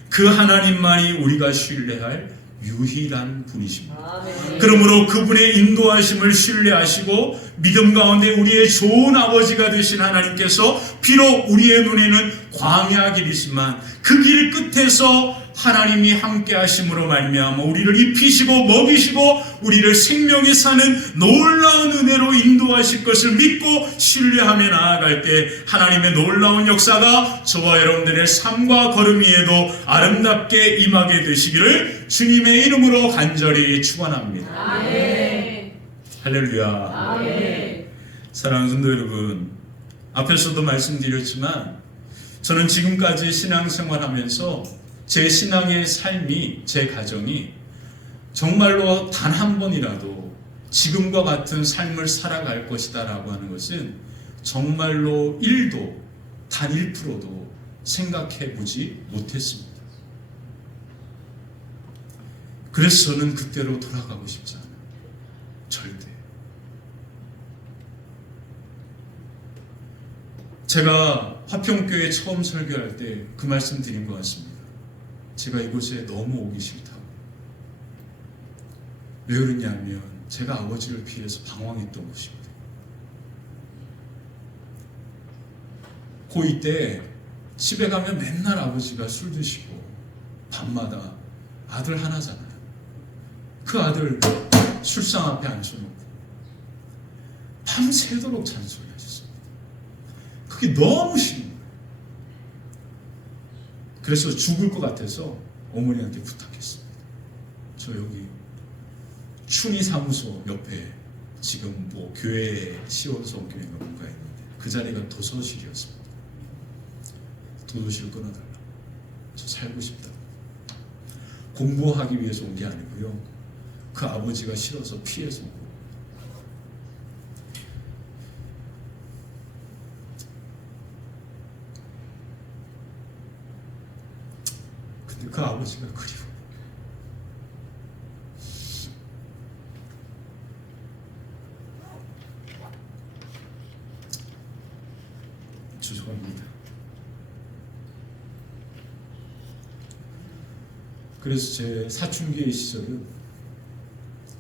그 하나님만이 우리가 신뢰할 유일한 분이십니다. 그러므로 그분의 인도하심을 신뢰하시고 믿음 가운데 우리의 좋은 아버지가 되신 하나님께서 비록 우리의 눈에는 광야 길이지만 그 길 끝에서 하나님이 함께 하심으로 말미암아 우리를 입히시고 먹이시고 우리를 생명이 사는 놀라운 은혜로 인도하실 것을 믿고 신뢰하며 나아갈 때 하나님의 놀라운 역사가 저와 여러분들의 삶과 걸음 위에도 아름답게 임하게 되시기를 주님의 이름으로 간절히 축원합니다. 아멘. 할렐루야. 아멘. 사랑하는 성도 여러분, 앞에서도 말씀드렸지만 저는 지금까지 신앙생활하면서 제 신앙의 삶이, 제 가정이 정말로 단 한 번이라도 지금과 같은 삶을 살아갈 것이다 라고 하는 것은 정말로 1도, 단 1%도 생각해 보지 못했습니다. 그래서 저는 그때로 돌아가고 싶지 않아요. 절대. 제가 화평교회 처음 설교할 때 그 말씀 드린 것 같습니다. 제가 이곳에 너무 오기 싫다고. 왜 그러냐면 제가 아버지를 피해서 방황했던 것입니다. 고2 때 집에 가면 맨날 아버지가 술 드시고 밤마다 아들 하나잖아요. 그 아들 술상 앞에 앉혀놓고 밤새도록 잔소리하셨습니다. 그게 너무 싫은 거예요. 그래서 죽을 것 같아서 어머니한테 부탁했습니다. 저 여기 춘희 사무소 옆에 지금 뭐 교회 시원성교회가 뭔가 있는데 그 자리가 도서실이었습니다. 도서실 끊어달라. 저 살고 싶다. 공부하기 위해서 온 게 아니고요. 그 아버지가 싫어서 피해서 온 거예요. 근데 그 아버지가 그리워. 죄송합니다. 그래서 제 사춘기의 시절은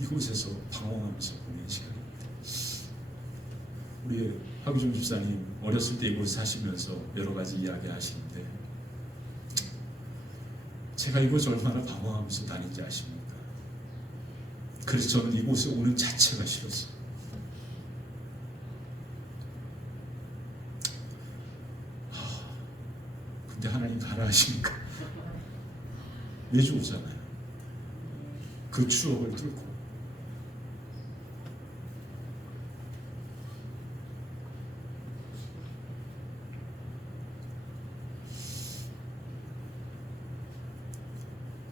이곳에서 방황하면서 보낸 시간입니다. 우리 하기종 집사님 어렸을 때 이곳에 사시면서 여러 가지 이야기 하시는데 제가 이곳에 얼마나 방황하면서 다닌지 아십니까? 그래서 저는 이곳에 오는 자체가 싫었어요. 근데 하나님 가라 하시니까 매주 오잖아요. 그 추억을 뚫고.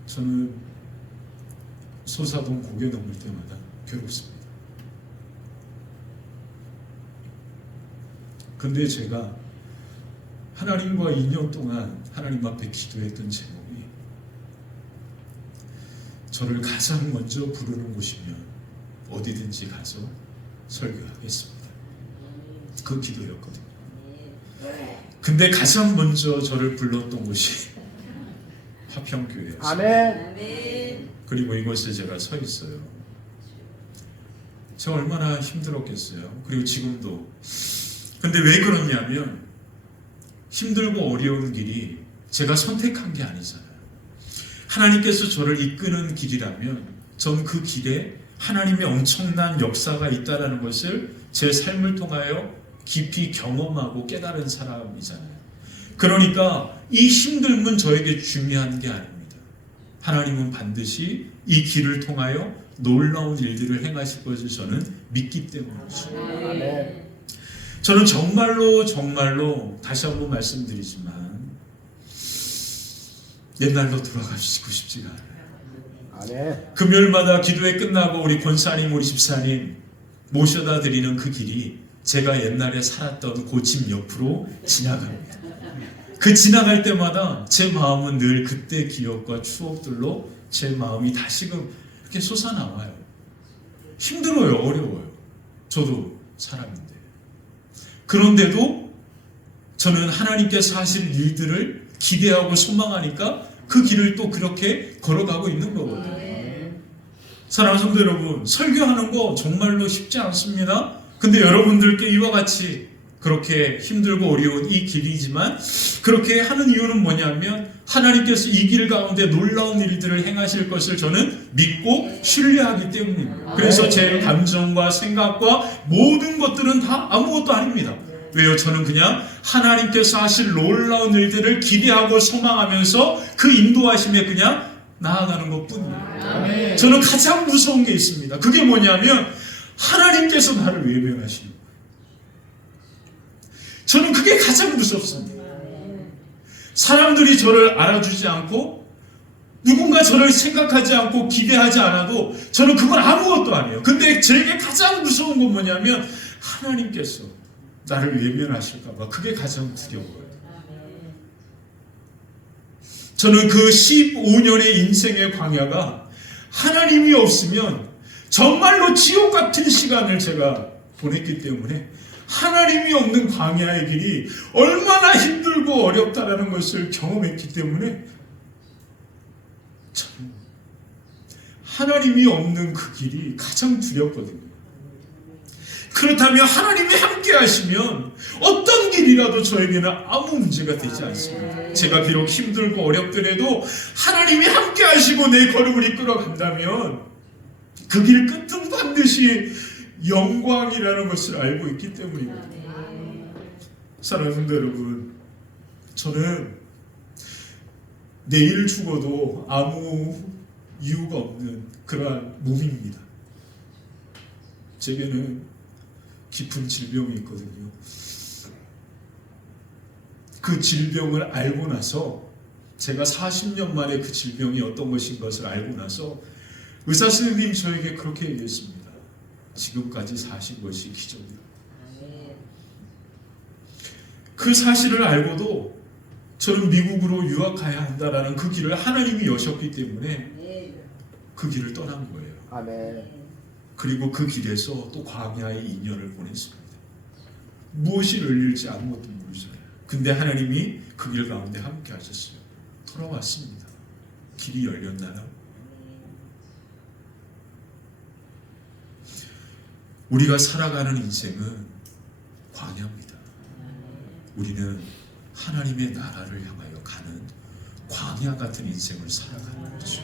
저는 소사동 고개 넘을 때마다 괴롭습니다. 근데 제가 하나님과 2년 동안 하나님 앞에 기도했던 제목이 저를 가장 먼저 부르는 곳이면 어디든지 가서 설교하겠습니다. 그 기도였거든요. 근데 가장 먼저 저를 불렀던 곳이 화평교회였어요. 아멘. 그리고 이곳에 제가 서 있어요. 제가 얼마나 힘들었겠어요. 그리고 지금도. 근데 왜 그러냐면 힘들고 어려운 길이 제가 선택한 게 아니잖아요. 하나님께서 저를 이끄는 길이라면 전 그 길에 하나님의 엄청난 역사가 있다는 것을 제 삶을 통하여 깊이 경험하고 깨달은 사람이잖아요. 그러니까 이 힘듦은 저에게 중요한 게 아닙니다. 하나님은 반드시 이 길을 통하여 놀라운 일들을 행하실 것을 저는 믿기 때문이죠. 아멘. 저는 정말로 다시 한번 말씀드리지만 옛날로 돌아가시고 싶지가 않아요. 아멘. 금요일마다 기도회 끝나고 우리 권사님, 우리 집사님 모셔다 드리는 그 길이 제가 옛날에 살았던 그 집 옆으로 지나갑니다. 그 지나갈 때마다 제 마음은 늘 그때 기억과 추억들로 제 마음이 다시금 이렇게 솟아나와요. 힘들어요, 어려워요. 저도 사람인데. 그런데도 저는 하나님께서 하실 일들을 기대하고 소망하니까 그 길을 또 그렇게 걸어가고 있는 거거든요. 사랑하는 성도 여러분, 설교하는 거 정말로 쉽지 않습니다. 근데 여러분들께 이와 같이 그렇게 힘들고 어려운 이 길이지만 그렇게 하는 이유는 뭐냐면 하나님께서 이 길 가운데 놀라운 일들을 행하실 것을 저는 믿고 신뢰하기 때문입니다. 그래서 제 감정과 생각과 모든 것들은 다 아무것도 아닙니다. 왜요? 저는 그냥 하나님께서 하실 놀라운 일들을 기대하고 소망하면서 그 인도하심에 그냥 나아가는 것뿐이에요. 저는 가장 무서운 게 있습니다. 그게 뭐냐면 하나님께서 나를 외면하시는 거예요. 저는 그게 가장 무섭습니다. 사람들이 저를 알아주지 않고 누군가 저를 생각하지 않고 기대하지 않아도 저는 그건 아무것도 아니에요. 근데 제게 가장 무서운 건 뭐냐면 하나님께서 나를 외면하실까봐 그게 가장 두려워요. 저는 그 15년의 인생의 광야가 하나님이 없으면 정말로 지옥 같은 시간을 제가 보냈기 때문에 하나님이 없는 광야의 길이 얼마나 힘들고 어렵다라는 것을 경험했기 때문에 저는 하나님이 없는 그 길이 가장 두렵거든요. 그렇다면 하나님이 함께 하시면 어떤 길이라도 저에게는 아무 문제가 되지 않습니다. 제가 비록 힘들고 어렵더라도 하나님이 함께 하시고 내 걸음을 이끌어 간다면 그 길 끝은 반드시 영광이라는 것을 알고 있기 때문입니다. 사랑하는 성도 여러분, 저는 내일 죽어도 아무 이유가 없는 그러한 몸입니다. 제게는 깊은 질병이 있거든요. 그 질병을 알고 나서 제가 40년 만에 그 질병이 어떤 것인 것을 알고 나서 의사 선생님이 저에게 그렇게 얘기했습니다. 지금까지 사신 것이 기적이다. 그 사실을 알고도 저는 미국으로 유학가야 한다라는 그 길을 하나님이 여셨기 때문에 그 길을 떠난 거예요. 아멘. 그리고 그 길에서 또 광야의 2년을 보냈습니다. 무엇이 열릴지 아무것도 모르잖아요. 근데 하나님이 그 길 가운데 함께 하셨어요. 돌아왔습니다. 길이 열렸나요? 우리가 살아가는 인생은 광야입니다. 우리는 하나님의 나라를 향하여 가는 광야 같은 인생을 살아가는 거죠.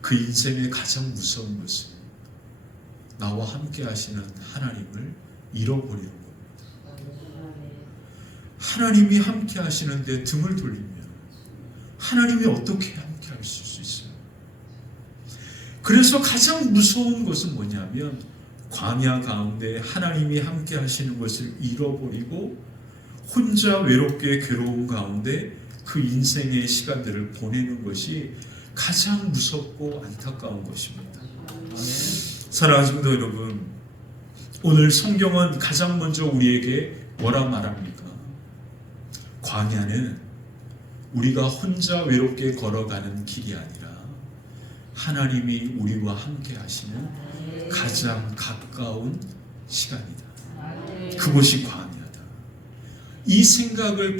그 인생의 가장 무서운 것은 나와 함께 하시는 하나님을 잃어버리는 겁니다. 하나님이 함께 하시는데 등을 돌리면 하나님이 어떻게 함께 하실 수 있어요? 그래서 가장 무서운 것은 뭐냐면 광야 가운데 하나님이 함께 하시는 것을 잃어버리고 혼자 외롭게 괴로운 가운데 그 인생의 시간들을 보내는 것이 가장 무섭고 안타까운 것입니다. 사랑하는 성도 여러분, 오늘 성경은 가장 먼저 우리에게 뭐라 말합니까? 광야는 우리가 혼자 외롭게 걸어가는 길이 아니라 하나님이 우리와 함께 하시는 가장 가까운 시간이다. 그것이 광야다. 이 생각을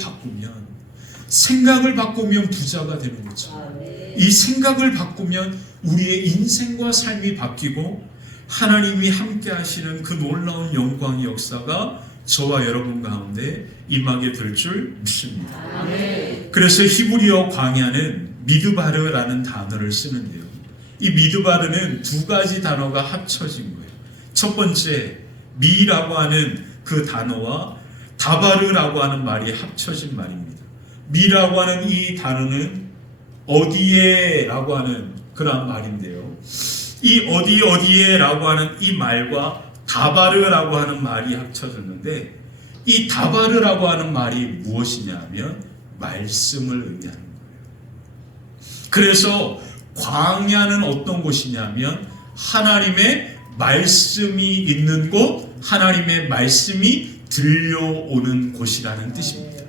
바꾸면 부자가 되는 거죠. 이 생각을 바꾸면 우리의 인생과 삶이 바뀌고 하나님이 함께 하시는 그 놀라운 영광의 역사가 저와 여러분 가운데 임하게 될 줄 믿습니다. 그래서 히브리어 광야는 미드바르라는 단어를 쓰는데요. 이 미드바르는 두 가지 단어가 합쳐진 거예요. 첫 번째, 미라고 하는 그 단어와 다바르라고 하는 말이 합쳐진 말입니다. 미라고 하는 이 단어는 어디에 라고 하는 그런 말인데요. 이 어디에 라고 하는 이 말과 다바르라고 하는 말이 합쳐졌는데, 이 다바르라고 하는 말이 무엇이냐 하면 말씀을 의미하는 거예요. 그래서 광야는 어떤 곳이냐면 하나님의 말씀이 있는 곳, 하나님의 말씀이 들려오는 곳이라는 뜻입니다.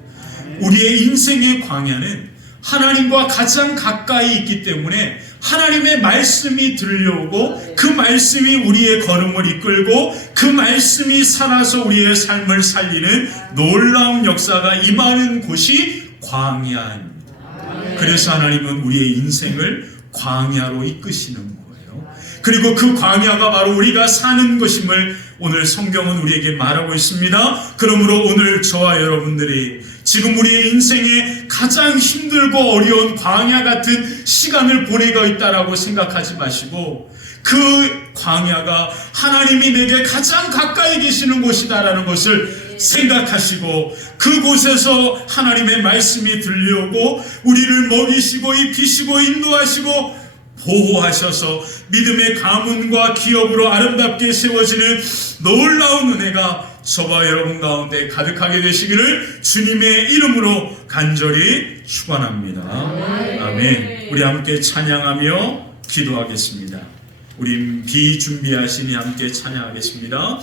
우리의 인생의 광야는 하나님과 가장 가까이 있기 때문에 하나님의 말씀이 들려오고 그 말씀이 우리의 걸음을 이끌고 그 말씀이 살아서 우리의 삶을 살리는 놀라운 역사가 임하는 곳이 광야입니다. 그래서 하나님은 우리의 인생을 광야로 이끄시는 거예요. 그리고 그 광야가 바로 우리가 사는 것임을 오늘 성경은 우리에게 말하고 있습니다. 그러므로 오늘 저와 여러분들이 지금 우리의 인생에 가장 힘들고 어려운 광야 같은 시간을 보내고 있다라고 생각하지 마시고, 그 광야가 하나님이 내게 가장 가까이 계시는 곳이다라는 것을 생각하시고, 그곳에서 하나님의 말씀이 들려오고 우리를 먹이시고 입히시고 인도하시고 보호하셔서 믿음의 가문과 기업으로 아름답게 세워지는 놀라운 은혜가 저와 여러분 가운데 가득하게 되시기를 주님의 이름으로 간절히 축원합니다. 아멘. 우리 함께 찬양하며 기도하겠습니다. 우리 비준비하시니 함께 찬양하겠습니다.